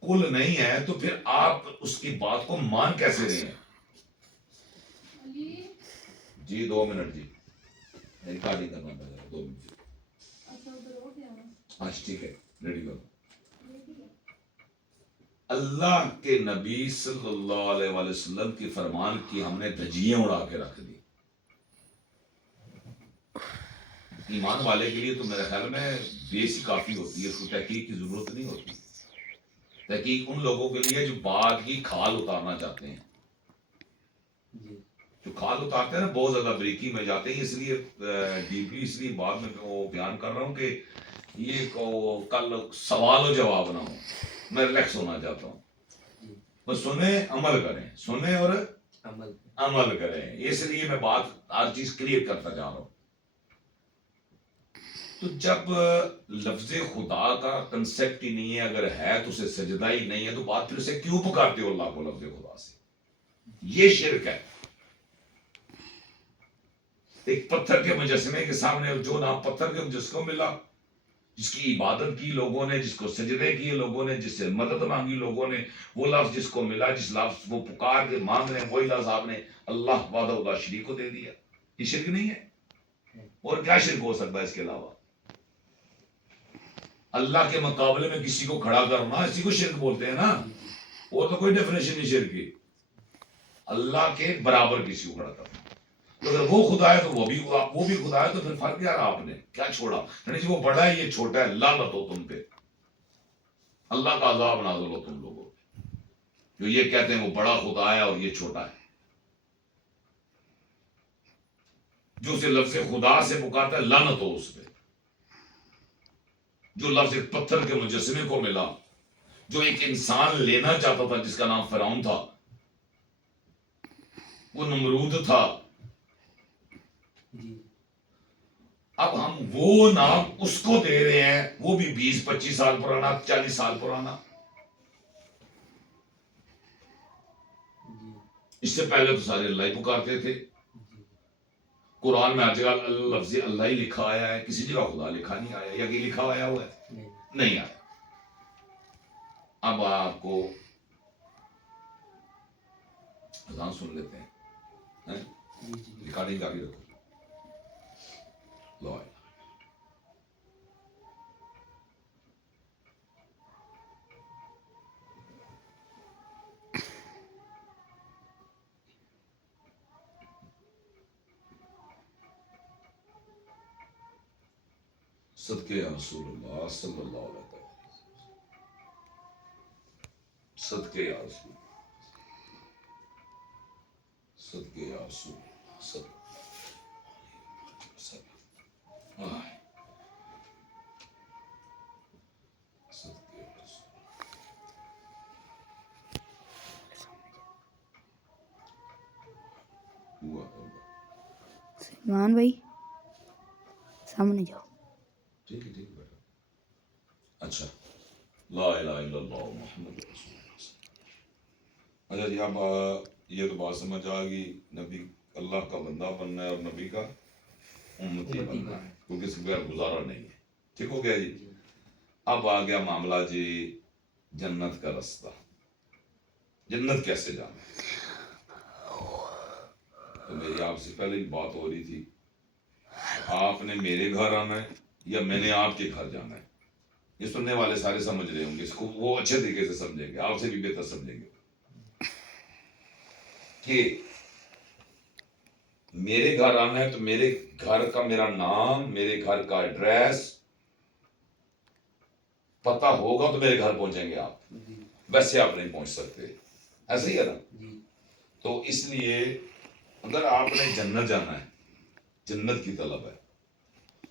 کل نہیں ہے تو پھر آپ اس کی بات کو مان کیسے رہے ہیں؟ جی 2 منٹ جی، ریکارڈنگ کرنا پڑے گا 2 منٹ. اچھا ٹھیک ہے، ریڈی کرو. اللہ کے نبی صلی اللہ علیہ وآلہ وسلم کی فرمان کی ہم نے دھجیاں اڑا کے رکھ دی. ایمان والے کے لیے تو میرے خیال میں بیس ہی کافی ہوتی ہے، اس کو تحقیق کی ضرورت نہیں ہوتی. تحقیق ان لوگوں کے لیے جو بات کی کھال اتارنا چاہتے ہیں، جی جو کھال اتارتے ہیں نا بہت زیادہ بریکی میں جاتے ہیں. اس لیے ڈیپلی اس لیے بعد میں وہ بیان کر رہا ہوں کہ یہ کل سوال و جواب نہ ہو، میں ریلیکس ہونا چاہتا ہوں. جی بس سنیں عمل کریں، سنیں اور عمل عمل کریں. اس لیے میں بات ہر چیز کلیئر کرتا جا رہا ہوں. تو جب لفظ خدا کا کنسیپٹ ہی نہیں ہے، اگر ہے تو اسے سجدہ ہی نہیں ہے، تو بات پھر اسے کیوں پکارتے ہو اللہ کو لفظ خدا سے؟ یہ شرک ہے. ایک پتھر کے مجسمے کے سامنے جو نام پتھر کے جس کو ملا، جس کی عبادت کی لوگوں نے، جس کو سجدے کیے لوگوں نے، جس سے مدد مانگی لوگوں نے، وہ لفظ جس کو ملا، جس لفظ وہ پکار کے مانگ رہے ہیں، وہی لفظ آپ نے اللہ وحدہ لا شریک کو دے دیا. یہ شرک نہیں ہے؟ اور کیا شرک ہو سکتا ہے اس کے علاوہ؟ اللہ کے مقابلے میں کسی کو کھڑا کرنا، اسی کو شرک بولتے ہیں نا. اور تو کوئی ڈیفینیشن نہیں شرک کی. اللہ کے برابر کسی کو کھڑا کرنا. تو اگر وہ خدا ہے تو وہ بھی خدا ہے، تو پھر فرق کیا رہا؟ آپ نے کیا چھوڑا؟ یعنی جی وہ بڑا ہے یہ چھوٹا ہے، لعنت ہو تم پہ، اللہ کا عذاب نازل ہو تم لوگوں پہ جو یہ کہتے ہیں وہ بڑا خدا ہے اور یہ چھوٹا ہے. جو اسے لفظ خدا سے پکارتا ہے لعنت ہو اس پہ. جو لفظ پتھر کے مجسمے کو ملا، جو ایک انسان لینا چاہتا تھا جس کا نام فرعون تھا، وہ نمرود تھا، جی اب ہم وہ نام اس کو دے رہے ہیں، وہ بھی 20-25 سال پرانا، 40 سال پرانا. جی اس سے پہلے تو سارے اللہ ہی پکارتے تھے. جی قرآن میں ہر جگہ لفظ اللہ ہی لکھا آیا ہے، کسی جگہ خدا لکھا نہیں آیا. یا کہ لکھا آیا ہوا ہے؟ نہیں نہیں آیا. اب آپ کو اذان سن لیتے ہیں، جی جی ریکارڈنگ کا بھی رکھو. لا الہ. صدقے یا رسول اللہ صلی اللہ علیہ وسلم، صدقے یا رسول اللہ، صدقے یا رسول اللہ صلی اللہ علیہ وسلم. آہ. صدقے یا رسول اللہ. سلمان بھائی سامنے جاؤ. ٹھیک ہے بیٹا. اچھا، لا الہ الا اللہ محمد رسول اللہ صلی اللہ علیہ وسلم. اچھا جی، اب یہ تو بات سمجھ آ گئی، نبی اللہ کا بندہ بننا ہے اور نبی کا امتی بننا ہے، کیونکہ اس کے بغیر گزارا نہیں ہے. ٹھیک ہو گیا جی. اب آ گیا معاملہ جی جنت کا رستہ. جنت کیسے جانا؟ تو میری آپ سے پہلے ہی بات ہو رہی تھی، آپ نے میرے گھر آنا ہے یا میں نے آپ کے گھر جانا ہے. یہ سننے والے سارے سمجھ رہے ہوں گے اس کو، وہ اچھے طریقے سے سمجھیں گے، آپ سے بھی بہتر سمجھیں گے کہ میرے گھر آنا ہے تو میرے گھر کا میرا نام، میرے گھر کا ایڈریس پتہ ہوگا تو میرے گھر پہنچیں گے آپ. جی ویسے آپ نہیں پہنچ سکتے، ایسے ہی ہے نا. جی تو اس لیے اگر آپ نے جنت جانا ہے، جنت کی طلب ہے،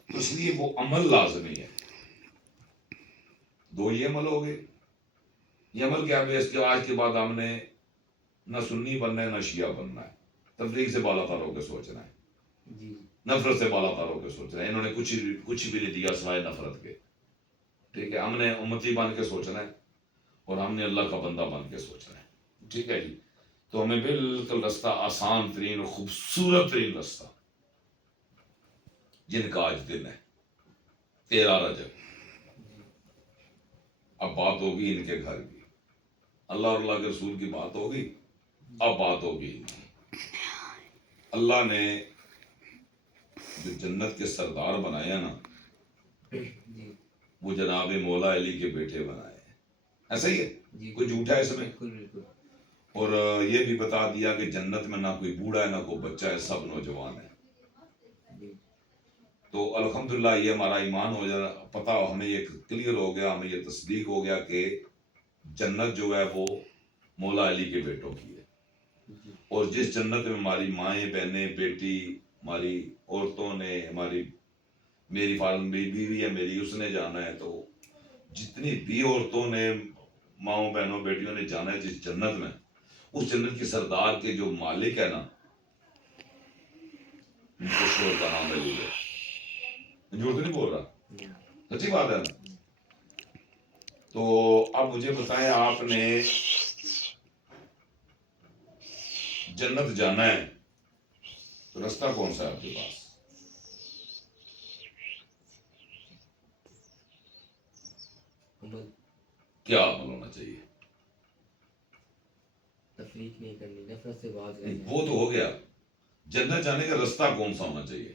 تو اس لیے وہ عمل لازمی ہے. دو یہ عمل ہو گئے. یہ عمل کیا ہے؟ اس کے آج کے بعد ہم نے نہ سنی بننا ہے نہ شیعہ بننا ہے. تبلیغ سے بالا تر ہو کے سوچنا ہے، جی نفرت سے بالا تر ہو کے سوچنا ہے. انہوں نے کچھ بھی نہیں دیا سوائے نفرت کے. ٹھیک ہے، ہم نے امتی بن کے سوچنا ہے اور ہم نے اللہ کا بندہ بن کے سوچنا ہے. ٹھیک ہے جی. تو ہمیں بالکل رستہ آسان ترین اور خوبصورت ترین رستہ، جن کا آج دن ہے 13 رجب. اب بات ہوگی ان کے گھر کی، اللہ اور اللہ کے رسول کی بات ہوگی. اب بات ہوگی ان کی. اللہ نے جو جنت کے سردار بنایا نا، جی وہ جناب مولا علی کے بیٹے بنائے ہیں. ایسا ہی ہے، جی کوئی جھوٹا ہے اس میں. بالکل بالکل. اور یہ بھی بتا دیا کہ جنت میں نہ کوئی بوڑھا ہے نہ کوئی بچہ ہے، سب نوجوان ہے. جی تو الحمدللہ یہ ہمارا ایمان ہو جائے، پتہ ہمیں یہ کلیئر ہو گیا، ہمیں یہ تصدیق ہو گیا کہ جنت جو ہے وہ مولا علی کے بیٹوں کی ہے. جی اور جس جنت میں ہماری مائیں بہنیں بیٹی ہماری عورتوں نے، میری فالن بیوی ہے میری، اس نے جانا ہے. تو جتنی بھی عورتوں نے، ماؤں بہنوں بیٹیوں نے جانا ہے جس جنت میں، اس جنت کے سردار کے جو مالک ہے نا، ان کو شور کا نام علی ہے. جھوٹ تو نہیں بول رہا، جی سچی بات ہے نا. تو اب مجھے بتائیں، آپ نے جنت جانا ہے تو رستہ کون سا ہے آپ کے پاس؟ عمل. کیا عمل ہونا چاہیے؟ تفریق نہیں کرنی، نفرت سے باز نہیں، رہنا. وہ تو ہو گیا. جنت جانے کا رستہ کون سا ہونا چاہیے؟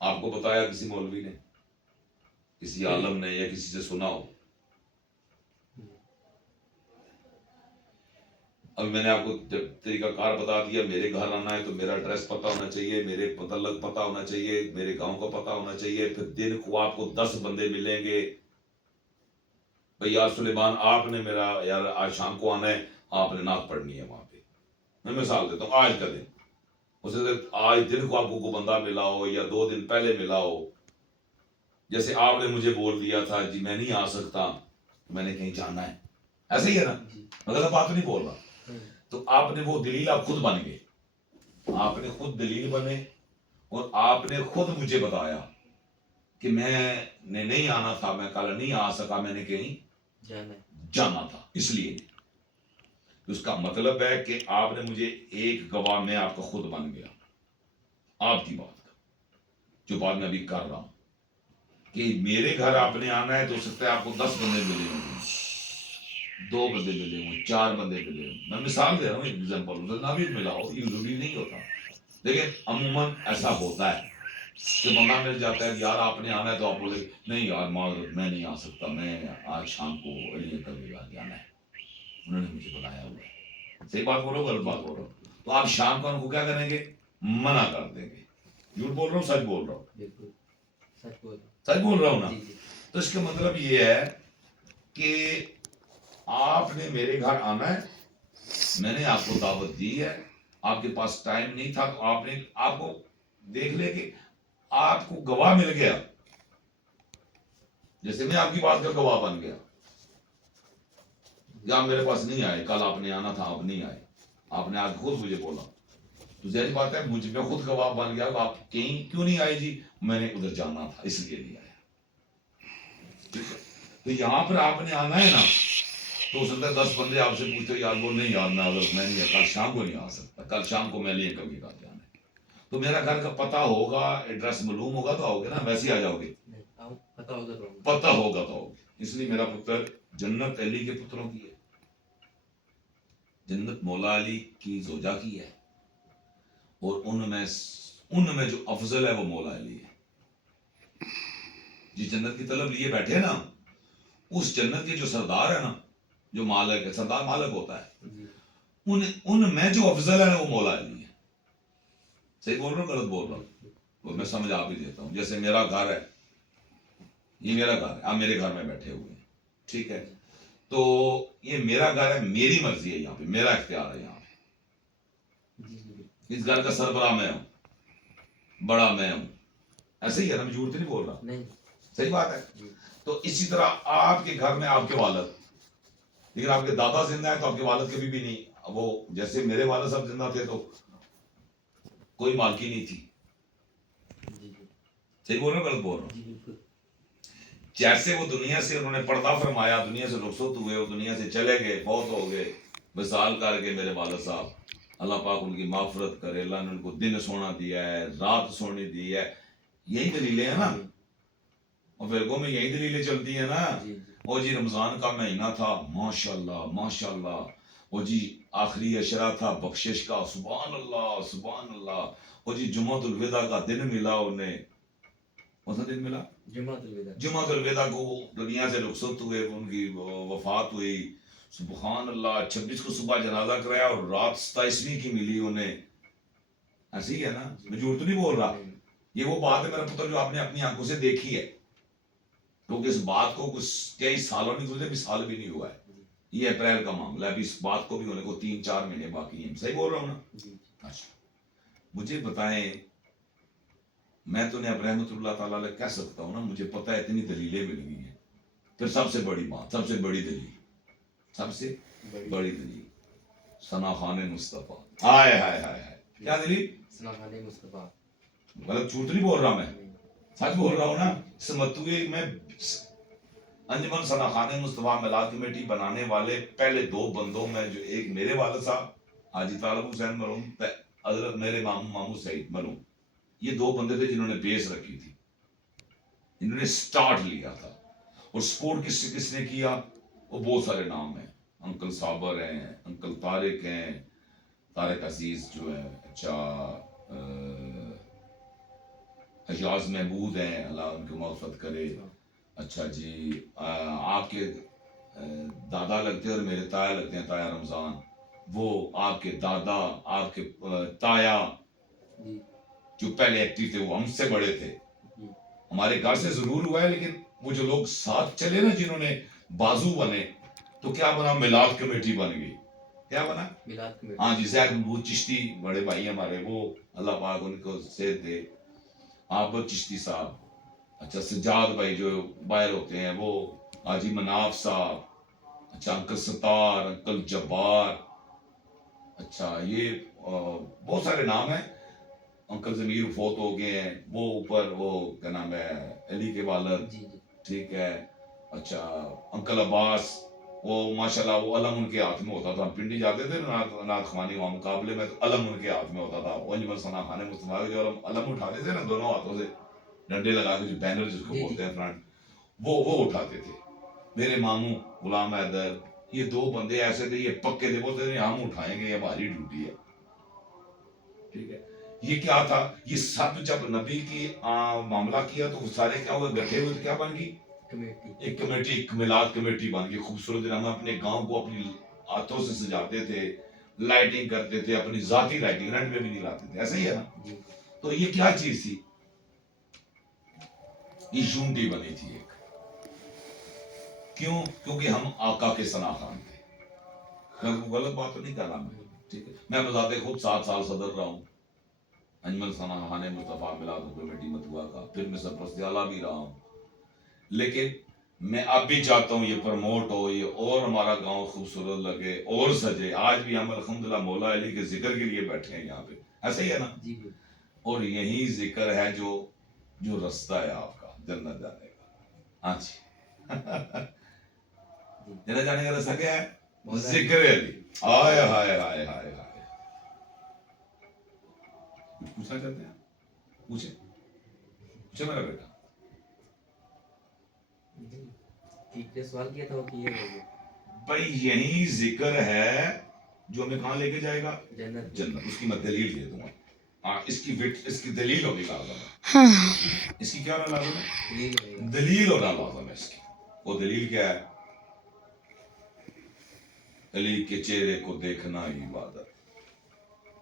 آپ کو بتایا کسی مولوی نے، کسی عالم نے، یا کسی سے سنا ہو؟ اب میں نے آپ کو جب طریقہ کار بتا دیا، میرے گھر آنا ہے تو میرا ایڈریس پتہ ہونا چاہیے، میرے متعلق پتہ ہونا چاہیے، میرے گاؤں کا پتہ ہونا چاہیے. پھر دن کو آپ کو 10 بندے ملیں گے، بھئی یار سلیمان آپ نے میرا یار آج شام کو آنا ہے، آپ نے نعت پڑھنی ہے وہاں پہ. میں مثال دیتا ہوں، آج کا دن، اسے آج دن کو آپ کو کوئی بندہ ملا ہو یا 2 دن پہلے ملا ہو. جیسے آپ نے مجھے بول دیا تھا جی میں نہیں آ سکتا، میں نے کہیں جانا ہے، ایسا ہی ہے نا، جی میں غلط بات نہیں بول رہا. ہاں، تو آپ نے وہ دلیل آپ خود بن گئے، آپ نے خود دلیل بنے اور آپ نے خود مجھے بتایا کہ میں نے نہیں آنا تھا، میں کل نہیں آ سکا، میں نے کہیں جانا ہے. جانا تھا اس لیے. اس کا مطلب ہے کہ آپ نے مجھے ایک گواہ، میں آپ کا خود بن گیا آپ کی بات کا، جو بات میں ابھی کر رہا ہوں کہ میرے گھر آپ نے آنا ہے تو ہو سکتا ہے آپ کو 10 بندے ملے ہوں گے، 2 بندے ملے ہوں، 4 بندے ملے ہوں. میں مثال دے رہا ہوں، ایگزامپل نہ بھی ملا ہو، یہ ضروری نہیں ہوتا، لیکن عموماً ایسا ہوتا ہے کہ بندہ مل جاتا ہے کہ یار آپ نے آنا ہے تو آپ بولے نہیں یار معذرت میں نہیں آ سکتا، میں آج شام کو علی انکل کے گھر جانا ہے، انہوں نے مجھے بلایا ہوا ہے. صحیح بات بول رہا ہوں غلط بات بول رہا ہوں؟ تو آپ شام کو ان کو کیا کریں گے؟ منع کر دیں گے. جھوٹ بول رہا ہوں سچ بول رہا ہوں؟ بالکل سچ بول رہا سچ بول رہا ہوں نا. ہوں. جی جی تو اس کا مطلب یہ ہے کہ آپ نے میرے گھر آنا ہے، میں نے آپ کو دعوت دی ہے، آپ کے پاس ٹائم نہیں تھا تو آپ نے، آپ کو دیکھ لے کہ آپ کو گواہ مل گیا، جیسے میں آپ کی بات کا گواہ بن گیا کہ آپ میرے پاس نہیں آئے، کل آپ نے آنا تھا آپ نہیں آئے، آپ نے آج خود مجھے بولا، تو ظاہر بات ہے مجھ میں خود گواہ بن گیا کہ آپ کہیں کیوں نہیں آئے جی، میں نے ادھر جانا تھا اس لیے نہیں آیا. ٹھیک ہے، تو یہاں پر آپ نے آنا ہے نا، تو ہو سکتا ہے 10 بندے آپ سے پوچھتے یار وہ نہیں یار میں ادھر میں نہیں، کل شام کو نہیں آ سکتا، کل شام کو میں لیے کبھی گھر جانا ہے. تو میرا گھر کا پتہ ہوگا، ایڈریس معلوم ہوگا تو آؤ گے نا، ویسے ہی آ جاؤ گے، نہیں آؤں پتہ ہوگا تو آؤں. پتہ ہوگا تو آؤ گے. اس لیے میرا پتر جنت علی کے پتروں کی ہے، جنت مولا علی کی زوجہ کی ہے، اور ان میں جو افضل ہے وہ مولا علی ہے. جس جنت کی طلب لیے بیٹھے نا، اس جنت کے جو سردار ہے نا، جو مالک ہے، سردار مالک ہوتا ہے، جی ان میں جو افضل ہے وہ مولا علی ہے. صحیح بول رہا ہوں غلط بول رہا ہوں؟ وہ میں سمجھ آپ ہی دیتا ہوں. جیسے میرا گھر ہے، یہ میرا گھر ہے، آپ میرے گھر میں بیٹھے ہوئے ہیں، ٹھیک ہے، تو یہ میرا گھر ہے، میری مرضی ہے یہاں پہ، میرا اختیار ہے یہاں پہ. جی جی اس گھر کا سربراہ میں ہوں، بڑا میں ہوں. ایسے ہی ہے نا، میں جھوٹ تو نہیں بول رہا، نہیں. صحیح بات ہے. جی تو اسی طرح آپ کے گھر میں آپ کے والد، لیکن آپ کے دادا زندہ ہیں تو آپ کے والد کبھی بھی نہیں. وہ جیسے میرے والد صاحب زندہ تھے تو کوئی مالکی نہیں تھی. جی جی صحیح بول رہا ہوں غلط بول رہا ہوں؟ جی بالکل. جیسے وہ دنیا سے انہوں نے پردہ فرمایا، دنیا سے رخصت ہوئے، وہ دنیا سے چلے گئے، فوت ہو گئے، وصال کر کے میرے والد صاحب، اللہ پاک ان کی مغفرت کرے، اللہ نے ان کو دن سونا دیا ہے، رات سونی دی ہے. یہی دلیلیں ہیں نا، اور فرقوں میں یہی دلیلیں چلتی ہیں نا. جی جی وہ جی رمضان کا مہینہ تھا، ماشاء اللہ ماشاء اللہ، وہ جی آخری عشرہ تھا بخشش کا، سبحان اللہ سبحان اللہ. وہ جی جمعۃ الوداع کا دن ملا انہیں، کون سا دن ملا؟ جمعۃ الوداع. جمعۃ الوداع کو دنیا سے رخصت ہوئے، ان کی وفات ہوئی، سبحان اللہ. 26 کو صبح جنازہ کرایا اور رات 27ویں کی ملی انہیں. ایسے ہی ہے نا، میں جھوٹ تو نہیں بول رہا. نہیں. یہ وہ بات ہے میرا پتر جو آپ نے اپنی آنکھوں سے دیکھی ہے، کیونکہ اس بات کو کچھ کئی سالوں نہیں گزرے، بھی سال بھی نہیں ہوا ہے. یہ اپریل کا معاملہ ہے، ابھی اس بات کو بھی ہونے کو 3-4 مہینے باقی ہیں. صحیح بول رہا ہوں نا؟ جی جی اچھا مجھے بتائیں، میں تو نے اب رحمت اللہ تعالیٰ علیہ کہہ سکتا ہوں نا، مجھے پتہ ہے اتنی دلیلیں مل گئی ہیں. پھر سب سے بڑی بات، سب سے بڑی دلیل، سب سے بڑی دلیل ثنا خان مصطفیٰ. ہائے ہائے ہائے ہائے، کیا دلیل؟ ثنا خان مصطفیٰ. غلط جھوٹ نہیں بول رہا، میں نہیں. سچ بول رہا ہوں نا. اس متوے میں انجمن ثنا خان مصطفیٰ میلاد کمیٹی بنانے والے پہلے 2 بندوں میں، جو ایک میرے والد صاحب حاجی طالب حسین مرحوم، حضرت میرے ماموں سعید مرحوم، یہ 2 بندے تھے جنہوں نے بیس رکھی تھی، انہوں نے سٹارٹ لیا تھا. اور سپورٹ کس نے کیا؟ وہ بہت سارے نام ہیں، انکل صابر ہیں، انکل طارق ہیں، طارق عزیز جو ہے، اچھا اجاز محمود ہیں، اللہ ان کی مغفرت کرے. اچھا جی آپ کے دادا لگتے ہیں اور میرے تایا لگتے ہیں، تایا رمضان، وہ آپ کے دادا، آپ کے تایا جی جو پہلے ایکٹیو تھے، وہ ہم سے بڑے تھے. جی ہمارے گھر سے ضرور ہوا ہے، لیکن وہ جو لوگ ساتھ چلے نا، جنہوں نے بازو بنے، تو کیا بنا؟ میلاد کمیٹی بن گئی. کیا بنا؟ میلاد کمیٹی. ہاں جی، زید محمود چشتی بڑے بھائی ہمارے، وہ اللہ پاک ان کو صحت دے. آپ چشتی صاحب، اچھا سجاد بھائی جو باہر ہوتے ہیں، وہ حاجی مناف صاحب، اچھا انکل ستار، انکل جبار، اچھا یہ بہت سارے نام ہیں. انکل ضمیر فوت ہو گئے ہیں. وہ اوپر وہ کیا نام ہے علی کے والد، جی جی ٹھیک ہے. اچھا انکل عباس، وہ ماشاءاللہ وہ علم ان کے ہاتھ میں ہوتا تھا. پنڈی جاتے تھے نعت خوانی وہاں مقابلے میں، تو علم ان کے ہاتھ میں ہوتا تھا. وہ انجمن ثنا خان مصطفیٰ کے جو علم اٹھاتے تھے نا دونوں ہاتھوں سے، ڈنڈے لگا کے جو بینر جس کو جی، جی. بولتے ہیں فرنٹ، وہ اٹھاتے تھے. میرے ماموں غلام حیدر، یہ دو بندے ایسے تھے، یہ پکے تھے، بولتے تھے ہم اٹھائیں گے، یہ ہماری ڈیوٹی ہے. ٹھیک ہے. یہ کیا تھا، یہ سب جب نبی کی معاملہ کیا تو سارے کیا ہوئے، گٹھے ہوئے، تو کیا بن گئی کمیٹی. ایک کمیٹی، ایک میلاد کمیٹی بن گئی. خوبصورت. ہم اپنے گاؤں کو اپنی ہاتھوں سے سجاتے تھے، لائٹنگ کرتے تھے، اپنی ذاتی لائٹنگ رنٹ میں بھی نہیں لاتے تھے. ایسا ہی ہے نا. جی تو یہ کیا چیز تھی، یہ یونٹی بنی تھی ایک. کیوں؟ کیونکہ ہم آقا کے ثنا خان تھے. میں کوئی غلط بات تو نہیں کر رہا میں. ٹھیک ہے. میں بذات خود 7 سال صدر رہا ہوں انجمن ثنا خان مصطفیٰ میلاد کمیٹی مطبوعہ کا، پھر میں سرپرست اعلیٰ بھی رہا ہوں. لیکن میں اب بھی چاہتا ہوں یہ پروموٹ ہو، یہ اور ہمارا گاؤں خوبصورت لگے اور سجے. آج بھی ہم الحمدللہ مولا علی کے ذکر کے لیے بیٹھے ہیں یہاں پہ. ایسا ہی ہے نا. جی. اور یہی ذکر ہے جو رستہ ہے آپ کا جنت جانے کا. ہاں جی. جنت جانے کا رستہ کیا ہے؟ ذکر علی. ہائے ہائے ہائے ہائے ہائے. کچھ پوچھنا چاہتے ہیں؟ پوچھے میرا بیٹا. جو سوال کیا تھا وہ کلیئر ہو گیا. بھائی یہی ذکر ہے جو ہمیں کہاں لے کے جائے گا؟ جنت. جنت. اس کی میں دلیل دے دوں گا. اس کی دلیل ہوگی لازم ہے. ہاں اس کی کیا ہونا لازم ہے؟ دلیل ہوئے گا. دلیل ہونا لازم ہے اس کی. وہ دلیل کیا ہے؟ علی کے چہرے کو دیکھنا ہی عبادت.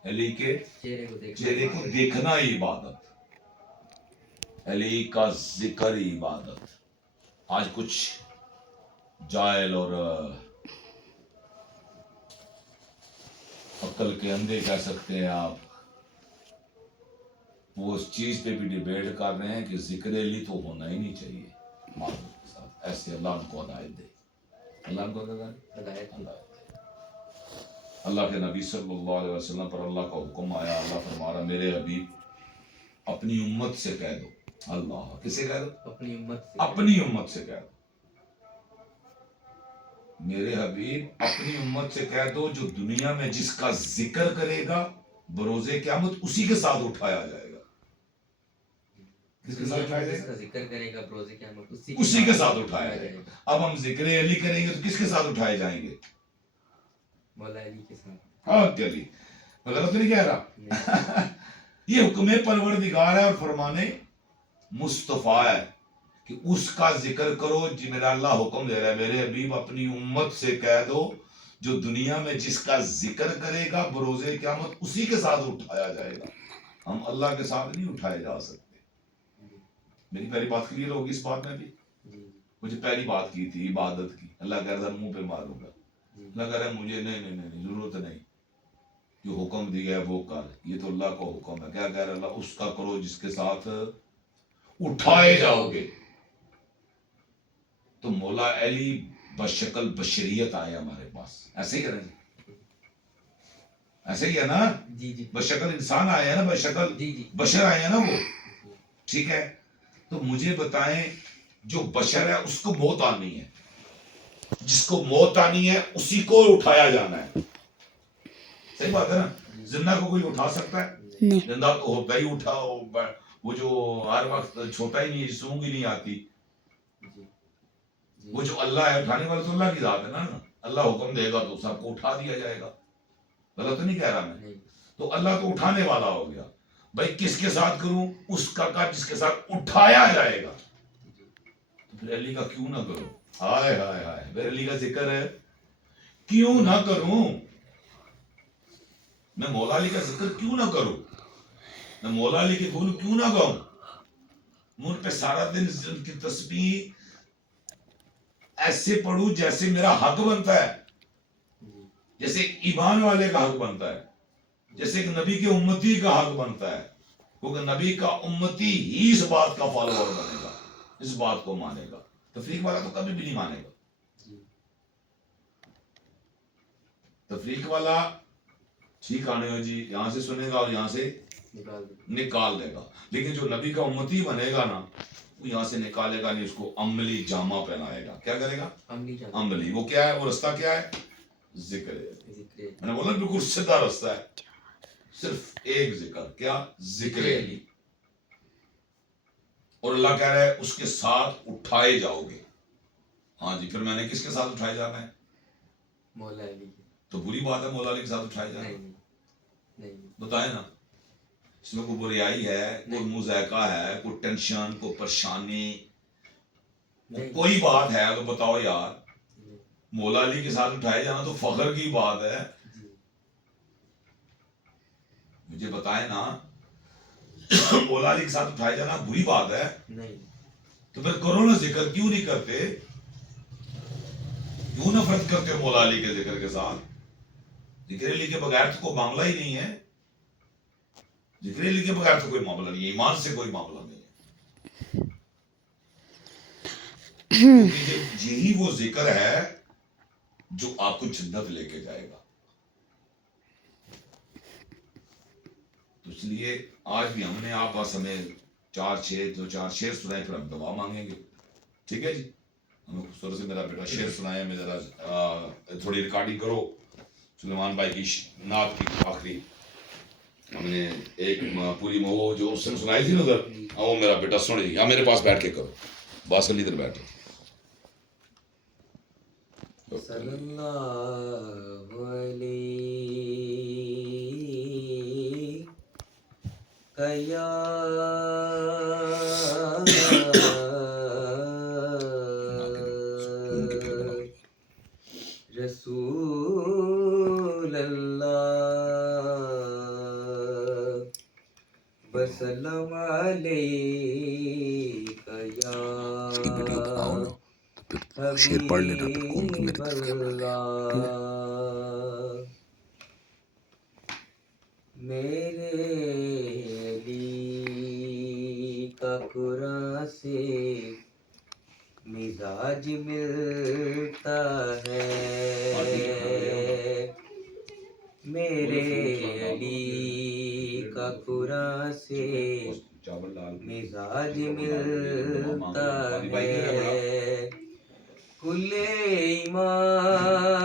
علی کے چہرے کو دیکھنا ہی عبادت. علی کا ذکر ہی عبادت. آج کچھ جاہل اور عقل کے اندھے کہہ سکتے ہیں آپ، وہ اس چیز پہ بھی ڈیبیٹ کر رہے ہیں کہ ذکر علی تو ہونا ہی نہیں چاہیے معلوم کے ساتھ. ایسے اللہ ان کو ہدایت دے. اللہ ان کو ہدایت دے. اللہ کے نبی صلی اللہ علیہ وسلم پر اللہ کا حکم آیا. اللہ فرما رہا میرے حبیب اپنی امت سے کہہ دو. اللہ کسے کہہ دو؟ اپنی امت سے. اپنی امت سے کہہ دو. میرے حبیب اپنی امت سے کہہ دو جو دنیا میں جس کا ذکر کرے گا بروز قیامت اسی کے ساتھ اٹھایا جائے گا. کس کے ساتھ اٹھایا جائے جس گا؟ کا ذکر کرے گا بروز قیامت اسی کے ساتھ اٹھایا جائے گا. اب ہم ذکر علی کریں گے تو کس کے ساتھ اٹھائے جائیں گے؟ مولا علی کے ساتھ. ہاں علی. میں غلط نہیں کہہ رہا. یہ حکم پروردگار ہے اور فرمانے مصطفیٰ ہے کہ اس کا ذکر کرو. جی میرا اللہ حکم دے رہا ہے میرے حبیب اپنی امت سے کہہ دو جو دنیا میں جس کا ذکر کرے گا بروز قیامت اسی کے ساتھ اٹھایا جائے گا. ہم اللہ کے ساتھ نہیں اٹھائے جا سکتے. میری پہلی بات کلیئر ہوگی اس بات میں بھی. مجھے پہلی بات کی تھی عبادت کی. اللہ کہہ رہا تھا منہ پہ ماروں گا. اللہ کہہ رہا ہے مجھے نہیں ضرورت نہیں، جو حکم دیا ہے وہ کر. یہ تو اللہ کا حکم ہے. کیا کہہ رہا اللہ؟ اس کا کرو جس کے ساتھ اٹھائے جاؤ گے. تو مولا علی بشکل بشریت آئے ہمارے پاس. ایسے ہی ہے نا جی؟ ایسے ہی ہے نا؟ جی. بشکل انسان آئے ہیں نا، بشکل بشر آئے ہیں نا وہ. ٹھیک ہے. تو مجھے بتائیں جو بشر ہے اس کو موت آنی ہے، جس کو موت آنی ہے اسی کو اٹھایا جانا ہے. صحیح بات ہے نا؟ زندہ کو کوئی اٹھا سکتا ہے؟ زندہ تو ہوتا ہی اٹھا. وہ جو ہر وقت چھوٹا ہی نہیں، سونگ ہی نہیں آتی. وہ جو اللہ ہے اٹھانے والا تو اللہ کی ذات ہے نا. اللہ حکم دے گا تو سب کو اٹھا دیا جائے گا. غلط تو نہیں کہہ رہا میں. تو اللہ تو اٹھانے والا ہو گیا. بھائی کس کے ساتھ کروں؟ اس کا کر جس کے ساتھ اٹھایا جائے گا. تو پھر علی کا کیوں نہ کروں؟ ہائے ہائے ہائے. پھر علی کا ذکر ہے کیوں نہ کروں؟ میں مولا علی کا ذکر کیوں نہ کروں؟ میں مولا علی کے گن کیوں نہ گاؤں؟ مجھ پہ سارا دن ان کی تسبیح ایسے پڑھوں جیسے میرا حق بنتا ہے، جیسے ایمان والے کا حق بنتا ہے، جیسے کہ نبی کے امتی کا حق بنتا ہے. کیونکہ نبی کا امتی ہی اس بات کا فالوور بنے گا، اس بات کو مانے گا. تفریق والا تو کبھی بھی نہیں مانے گا. تفریق والا ٹھیک آنے ہو جی یہاں سے سنے گا اور یہاں سے نکال دو نکال دے گا، لیکن جو نبی کا امتی بنے گا نا وہ یہاں سے نکالے گا نہیں، اس کو عملی جامہ پہنائے گا. کیا کرے گا؟ عملی جاتا عملی. وہ کیا ہے؟ وہ رستہ کیا ہے؟ ذکر ہے. ذکر میں نے بولا بالکل سیدھا رستہ ہے، صرف ایک ذکر. کیا؟ ذکر علی. اور اللہ کہہ رہا ہے اس کے ساتھ اٹھائے جاؤ گے. ہاں جی، پھر میں نے کس کے ساتھ اٹھائے جانا ہے؟ مولا علی کی. تو بری بات ہے مولا علی کے ساتھ اٹھائے جانا. نہیں نہیں بتائیں نا، اس میں کوئی بریائی ہے، کوئی مذائقہ ہے، کوئی ٹینشن، کوئی پریشانی، نہیں کوئی بات ہے تو بتاؤ یار. نہیں. مولا علی کے ساتھ اٹھائے جانا تو فخر کی بات ہے. جی مجھے بتائیں نا، مولا علی کے ساتھ اٹھائے جانا بری بات ہے نہیں. تو پھر کرو نا ذکر. کیوں نہیں کرتے؟ کیوں نفرت کرتے ہو مولا علی کے ذکر کے ساتھ؟ ذکر علی کے بغیر تو کوئی معاملہ ہی نہیں ہے. ذکر علی کے بغیر تو کوئی معاملہ نہیں ہے، ایمان سے کوئی معاملہ نہیں ہے. کیونکہ یہی وہ ذکر ہے جو آپ کو جنت لے کے جائے گا. تو اس لیے آج بھی ہم نے آپ بس ہمیں 4 شعر سنائے، پھر ہم دعا مانگیں گے. ٹھیک ہے جی؟ ہمیں خوبصورت سے میرا بیٹا شعر سنایا. میں ذرا تھوڑی ریکارڈنگ کرو سلیمان بھائی کی نعت کی آخری. ہم نے ایک پوری وہ جو اس نے سنائی تھی نا ادھر، وہ میرا بیٹا سن رہی. میرے پاس بیٹھ کے کرو، باس علی ادھر بیٹھو. صلی اللہ علیہ یا رسول اللہ وسلم علیک یا شیر پڑھ لینا پھر گھوم کے میری طرف میرے علی کا قرآن سے مزاج ملتا ہے. میرے علی کا قرآن سے مزاج ملتا ہے. کل ایمان